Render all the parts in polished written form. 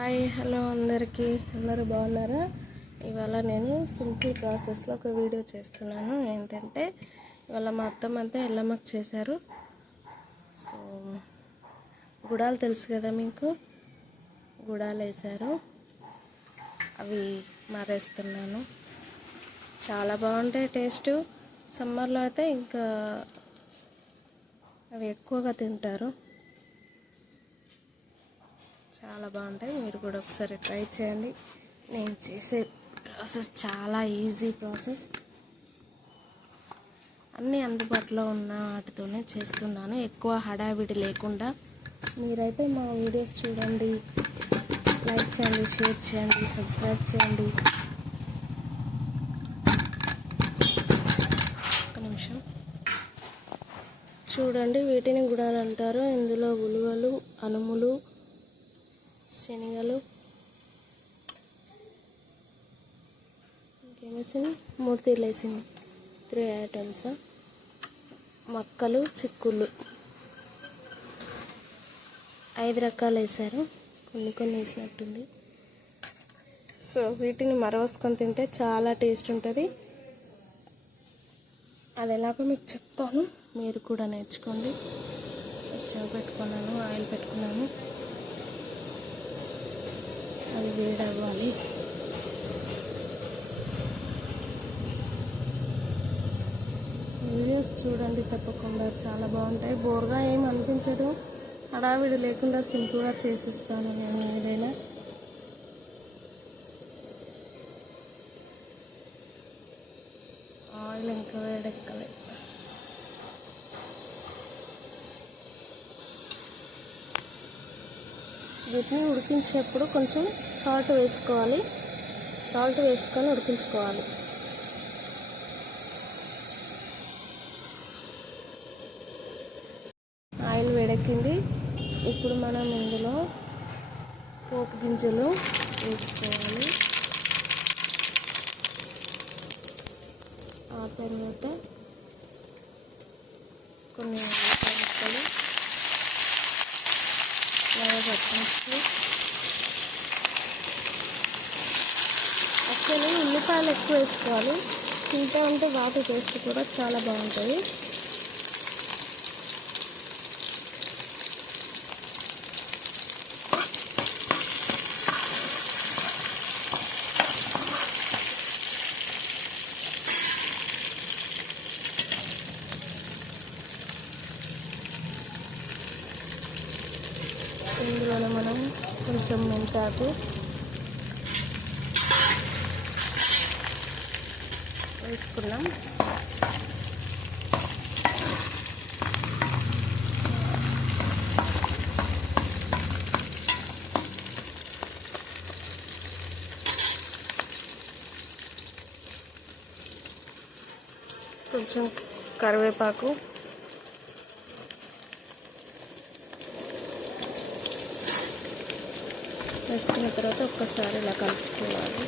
Hi hello అందరికీ, అందరూ బాగున్నారా? ఇవాళ నేను సింపుల్ ప్రాసెస్లో ఒక వీడియో చేస్తున్నాను. ఏంటంటే ఇవాళ మా అత్తమ్మంతా ఎల్లమ్మకి చేశారు. సో గుడాలు తెలుసు కదా మీకు, గుడాలు వేశారు, అవి మరేస్తున్నాను. చాలా బాగుంటాయి టేస్ట్. సమ్మర్లో అయితే ఇంకా అవి ఎక్కువగా తింటారు, చాలా బాగుంటాయి. మీరు కూడా ఒకసారి ట్రై చేయండి. నేను చేసే ప్రాసెస్ చాలా ఈజీ ప్రాసెస్, అన్నీ అందుబాటులో ఉన్న వాటితోనే చేస్తున్నాను, ఎక్కువ హడావిడి లేకుండా. మీరైతే మా వీడియోస్ చూడండి, లైక్ చేయండి, షేర్ చేయండి, సబ్స్క్రైబ్ చేయండి. ఒక నిమిషం చూడండి, వీటిని గుడాలు అంటారు. ఇందులో ఉలువలు, అనుములు, శనగలు, ఇంకేమేసింది, 3 తీర్లు వేసింది, 3 ఐటమ్స్. మక్కలు, చిక్కుళ్ళు 5 రకాలు వేసారు, కొన్ని వేసినట్టుంది. సో వీటిని మరవసుకొని తింటే చాలా టేస్ట్ ఉంటుంది. అది ఎలాగో మీకు చెప్తాను, మీరు కూడా నేర్చుకోండి. స్టవ్ పెట్టుకున్నాను, ఆయిల్ పెట్టుకున్నాను, అది వేడవ్వాలి. వీడియోస్ చూడండి తప్పకుండా, చాలా బాగుంటాయి. బోర్గా ఏం అనిపించదు, హడావిడి లేకుండా సింపుల్గా చేసిస్తాను నేను ఏదైనా. ఆయిల్ ఇంకా వేడెక్కలే. వీటిని ఉడికించేటప్పుడు కొంచెం సాల్ట్ వేసుకోవాలి, సాల్ట్ వేసుకొని ఉడికించుకోవాలి. ఆయిల్ వేడెక్కింది. ఇప్పుడు మనం ఇందులో పోపు గింజలు వేసుకోవాలి. ఆ తర్వాత కొన్ని ముక్కలు, పచ్చిమిర్చి. యాక్చువల్లీ ఉల్లిపాయలు ఎక్కువ వేసుకోవాలి, తింటా ఉంటే వాటి టేస్ట్ కూడా చాలా బాగుంటుంది. ఇందులోనే మనం కొంచెం మెంతాకు వేసుకున్నాం. కొంచెం కరివేపాకు, వేసుకున్న తర్వాత ఒక్కసారి ఇలా కలుపుకోవాలి.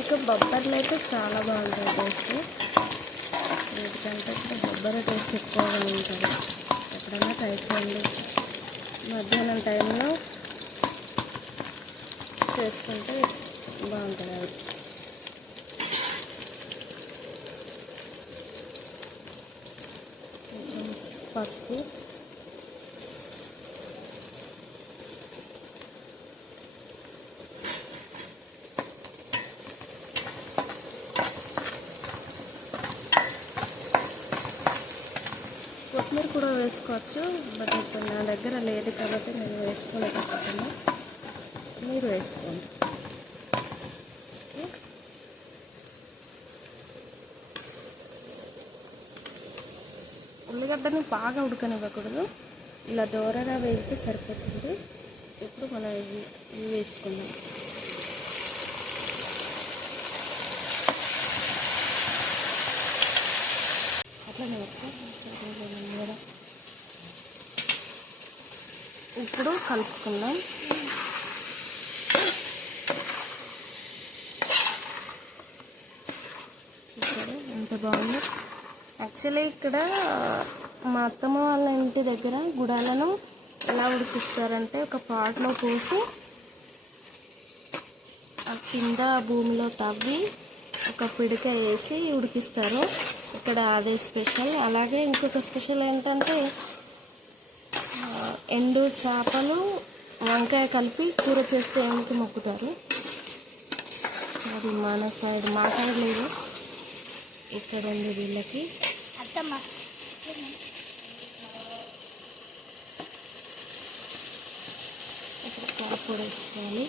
ఇక బొబ్బర్లు అయితే చాలా బాగుంటుంది టేస్ట్, ఎందుకంటే బొబ్బర టేస్ట్ ఎక్కువగా ఉంటుంది. ఎప్పుడైనా ట్రై చేయండి, మధ్యాహ్నం టైంలో చేసుకుంటే బాగుంటుంది. అది కొంచెం పసుపు, కొత్తిమీర కూడా వేసుకోవచ్చు, బట్ ఇప్పుడు నా దగ్గర లేదు కాబట్టి నేను వేసుకోలేకపోతున్నా, మీరు వేసుకోండి. ఉల్లిగడ్డని బాగా ఉడకనివ్వకూడదు, ఇలా దోరగా వేస్తే సరిపోతుంది. ఇప్పుడు మనం ఇవి వేసుకుందాం. అట్లనే కూడా ఇప్పుడు కలుపుకుందాం. చూసారా ఎంత బాగుంది. యాక్చువల్లీ ఇక్కడ మా అత్తమ్మ వాళ్ళ ఇంటి దగ్గర గుడాలను ఎలా ఉడికిస్తారంటే ఒక పాట్లో పోసి ఆ కింద భూమిలో తవ్వి ఒక పిడిక వేసి ఉడికిస్తారు. ఇక్కడ అదే స్పెషల్. అలాగే ఇంకొక స్పెషల్ ఏంటంటే ఎండు చేపలు వంకాయ కలిపి కూర చేస్తే ఏమిటి మొక్కుతారు. అది మన సైడ్, మా సైడ్ లేదు, ఇక్కడ ఉంది వీళ్ళకి. ఇప్పుడు కారపొడి వేసుకోవాలి.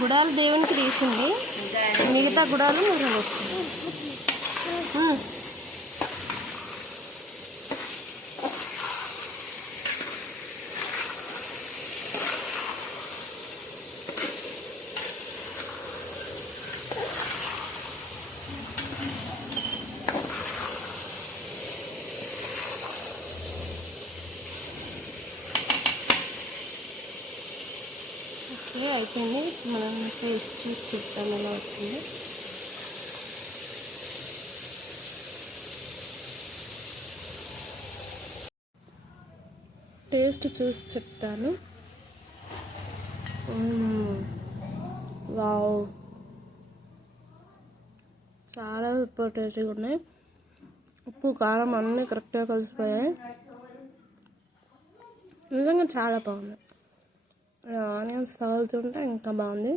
గుడాలు దేవునికి తీసింది, మిగతా గుడాలు మీరు వేస్తుంది. ఓకే, అయిపోయింది. మనం టేస్ట్ చూసి చెప్తాం ఎలా వచ్చింది. టేస్ట్ చూసి చెప్తాను. వావ్, చాలా సూపర్ టేస్టీగా ఉన్నాయి. ఉప్పు కారం అన్నీ కరెక్ట్గా కలిసిపోయాయి. నిజంగా చాలా బాగుంది. ఆనియన్స్ తగులుతుంటే ఇంకా బాగుంది.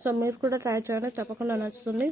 సో మీరు కూడా ట్రై చేయండి, తప్పకుండా నచ్చుతుంది.